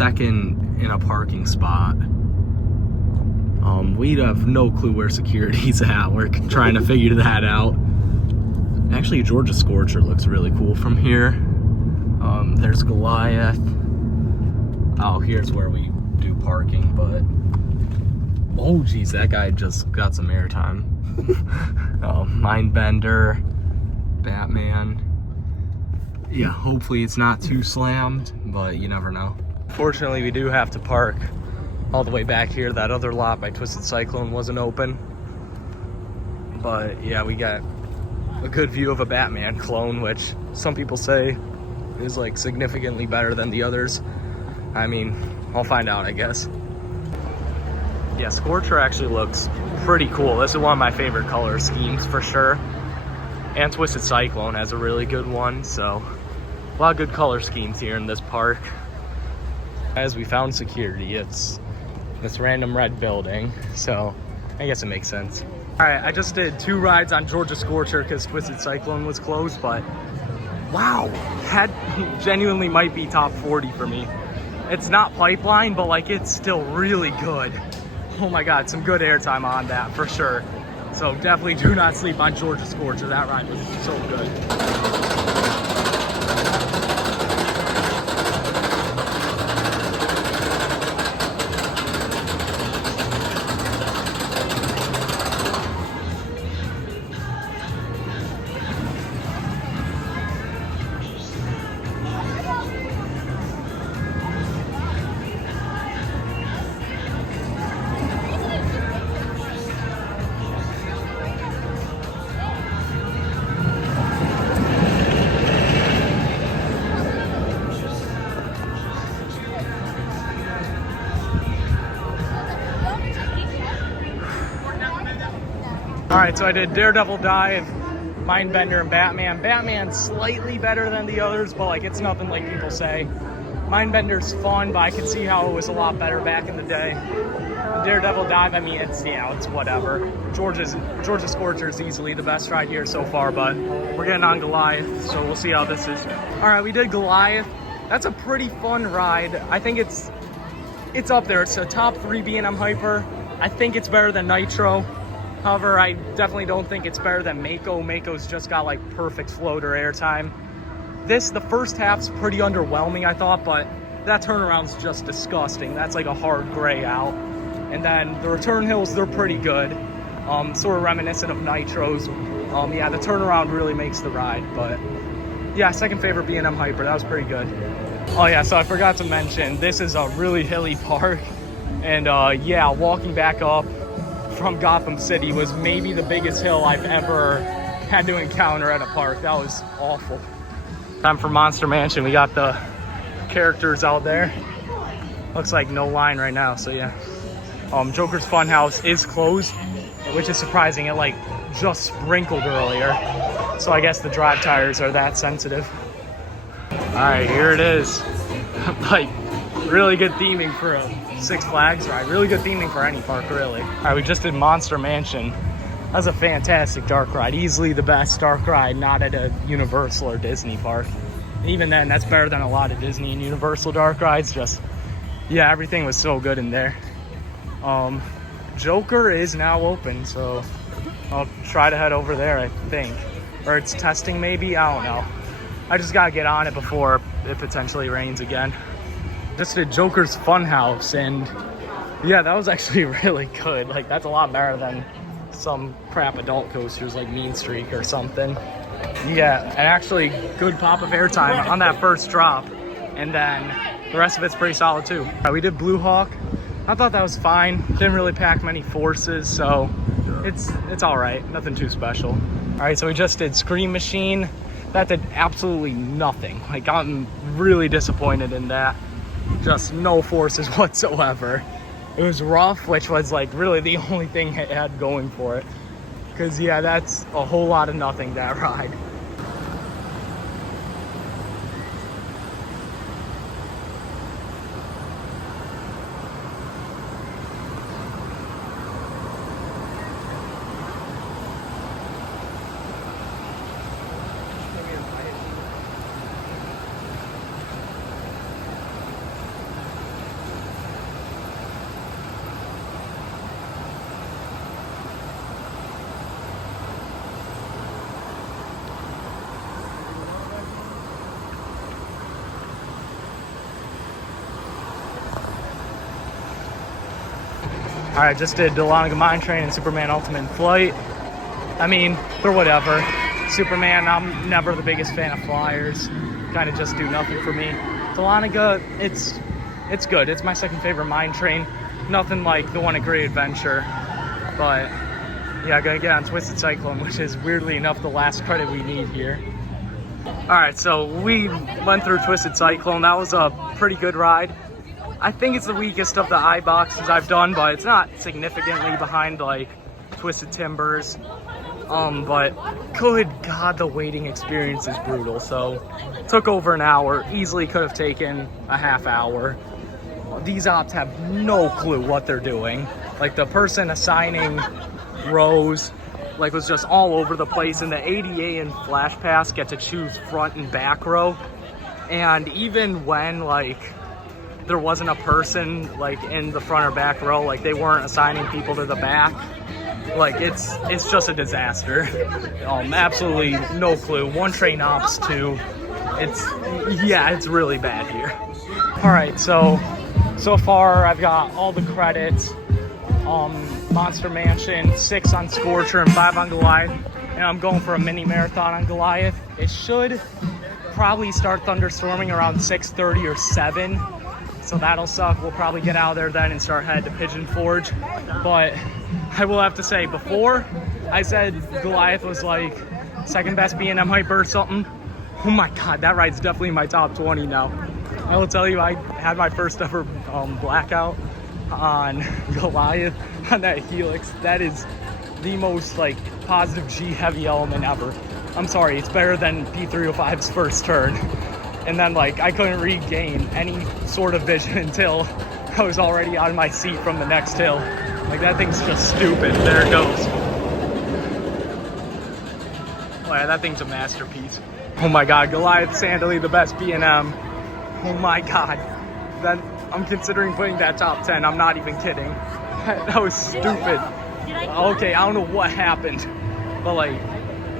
second in a parking spot. We have no clue where security's at. We're trying to figure that out. Actually, Georgia Scorcher looks really cool from here. There's Goliath. Oh, here's where we do parking, but oh geez, that guy just got some airtime. Mindbender, Batman. Yeah, hopefully it's not too slammed, but you never know. Fortunately, we do have to park all the way back here. That other lot by Twisted Cyclone wasn't open. But yeah, we got a good view of a Batman clone, which some people say is like significantly better than the others. I mean, I'll find out, I guess. Yeah, Scorcher actually looks pretty cool. This is one of my favorite color schemes for sure. And Twisted Cyclone has a really good one, so a lot of good color schemes here in this park. As we found security, it's this random red building, so I guess it makes sense. All right, I just did 2 rides on Georgia Scorcher because Twisted Cyclone was closed, but wow, that genuinely might be top 40 for me. It's not pipeline, but like it's still really good. Oh my God, some good airtime on that for sure. So definitely do not sleep on Georgia Scorcher. That ride was so good. All right, so I did Daredevil Dive, Mindbender, and Batman. Batman's slightly better than the others, but like it's nothing like people say. Mindbender's fun, but I can see how it was a lot better back in the day. Daredevil Dive, I mean, it's, you know, it's whatever. Georgia Scorcher is easily the best ride here so far, but we're getting on Goliath, so we'll see how this is. All right, we did Goliath. That's a pretty fun ride. I think it's up there. It's a top 3 B&M Hyper. I think it's better than Nitro. However, I definitely don't think it's better than Mako. Mako's just got like perfect floater airtime. The first half's pretty underwhelming, I thought, but that turnaround's just disgusting. That's like a hard gray out. And then the return hills, they're pretty good. Sort of reminiscent of Nitros. Yeah, the turnaround really makes the ride, but yeah, second favorite B&M Hyper. That was pretty good. Oh yeah, so I forgot to mention, this is a really hilly park. And yeah, walking back up from Gotham City was maybe the biggest hill I've ever had to encounter at a park. That was awful. Time for Monster Mansion. We got the characters out there. Looks like no line right now, so yeah. Joker's Funhouse is closed, which is surprising. It like just sprinkled earlier, so I guess the drive tires are that sensitive. All right, here it is. Like really good theming for a Six Flags ride. Really good theming for any park, really. All right, we just did Monster Mansion. That's a fantastic dark ride. Easily the best dark ride, not at a Universal or Disney park. Even then, that's better than a lot of Disney and Universal dark rides. Just, yeah, everything was so good in there. Joker is now open, so I'll try to head over there, I think. Or it's testing maybe, I don't know. I just gotta get on it before it potentially rains again. Just did Joker's Funhouse, and yeah, that was actually really good. Like, that's a lot better than some crap adult coasters like Mean Streak or something. Yeah, and actually good pop of airtime on that first drop, and then the rest of it's pretty solid too. We did Blue Hawk. I thought that was fine. Didn't really pack many forces, so it's all right. Nothing too special. All right, so we just did Scream Machine. That did absolutely nothing. Like, I'm really disappointed in that. Just no forces whatsoever. It was rough, which was like really the only thing it had going for it. Because yeah, that's a whole lot of nothing, that ride. All right, just did Dahlonega Mine Train and Superman Ultimate Flight. I mean, they're whatever. Superman, I'm never the biggest fan of flyers. Kind of just do nothing for me. Dahlonega, it's good. It's my second favorite mine train. Nothing like the one at Great Adventure. But yeah, I gotta get on Twisted Cyclone, which is weirdly enough the last credit we need here. All right, so we went through Twisted Cyclone. That was a pretty good ride. I think it's the weakest of the iBoxes I've done, but it's not significantly behind like Twisted Timbers. But good God, the waiting experience is brutal. So took over an hour, easily could have taken a half hour. These ops have no clue what they're doing. Like the person assigning rows like was just all over the place, and the ADA and Flash Pass get to choose front and back row. And even when like there wasn't a person like in the front or back row, like they weren't assigning people to the back. Like it's just a disaster. Absolutely no clue. One train ops, two. It's really bad here. All right, so far I've got all the credits. Monster Mansion, 6 on Scorcher and 5 on Goliath, and I'm going for a mini marathon on Goliath. It should probably start thunderstorming around 6:30 or 7, so that'll suck. We'll probably get out there then and start heading to Pigeon Forge. But I will have to say, before I said Goliath was like second best B&M hyper or something. Oh my God, that ride's definitely in my top 20 now. I will tell you, I had my first ever blackout on Goliath on that Helix. That is the most like positive G heavy element ever. I'm sorry, it's better than P305's first turn. And then like I couldn't regain any sort of vision until I was already on my seat from the next hill. Like that thing's just stupid. There it goes. Oh yeah, that thing's a masterpiece. Oh my God, Goliath Sandily, the best B&M. Oh my God, that I'm considering putting that top 10. I'm not even kidding. That was stupid. Okay, I don't know what happened, but like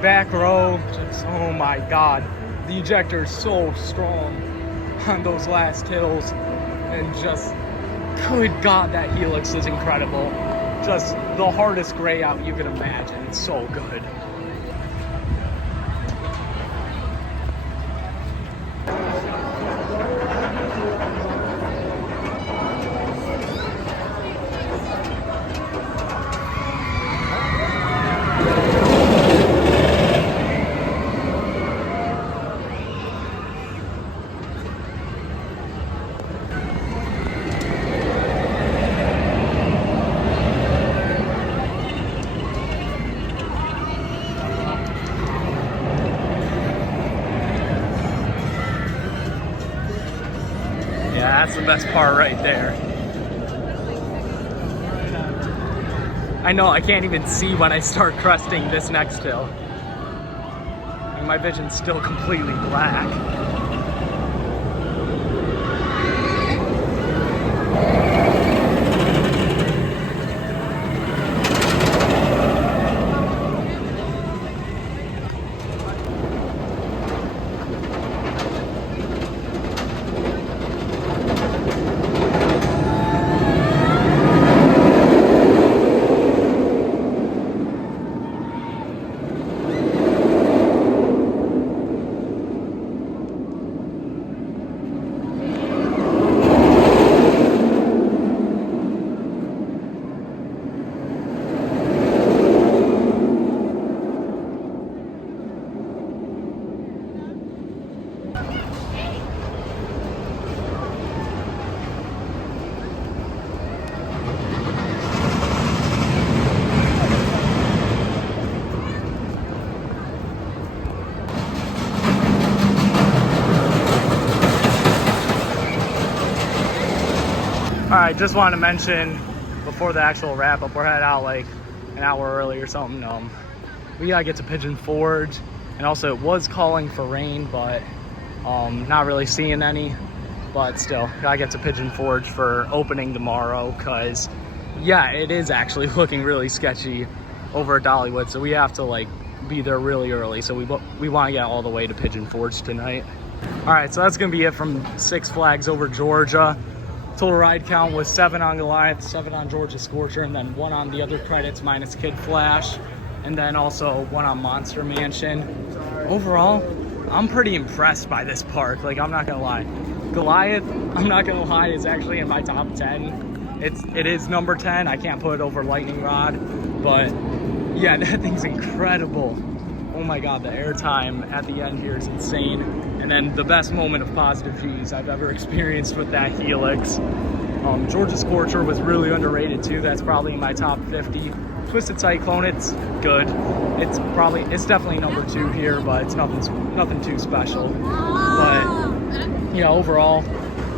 back row, just oh my God, the ejector is so strong on those last hills, and just good God, that Helix is incredible. Just the hardest gray out you can imagine. It's so good. Yeah, that's the best part right there. I know, I can't even see when I start cresting this next hill. And my vision's still completely black. All right, just wanted to mention before the actual wrap up, we're headed out like an hour early or something. We gotta get to Pigeon Forge, and also it was calling for rain, but not really seeing any. But still, gotta get to Pigeon Forge for opening tomorrow, because yeah, it is actually looking really sketchy over at Dollywood, so we have to like be there really early. So we want to get all the way to Pigeon Forge tonight. All right, so that's gonna be it from Six Flags Over Georgia. Total ride count was 7 on Goliath, 7 on Georgia Scorcher, and then 1 on the other credits minus Kid Flash, and then also 1 on Monster Mansion. Overall, I'm pretty impressed by this park. Like, I'm not gonna lie. Goliath, I'm not gonna lie, is actually in my top 10. It is number 10. I can't put it over Lightning Rod, but yeah, that thing's incredible. Oh my God, the airtime at the end here is insane. And then the best moment of positive G's I've ever experienced with that Helix. Georgia Scorcher was really underrated too. That's probably in my top 50. Twisted Cyclone, it's good. It's definitely number 2 here, but it's nothing too special. But yeah, overall,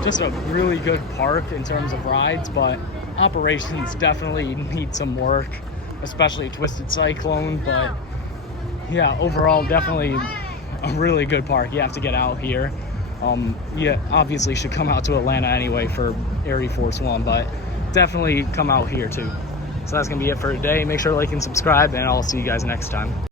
just a really good park in terms of rides, but operations definitely need some work, especially Twisted Cyclone. But yeah, overall, definitely a really good park. You have to get out here. You obviously should come out to Atlanta anyway for Air Force One, but definitely come out here too. So that's gonna be it for today. Make sure to like and subscribe, and I'll see you guys next time.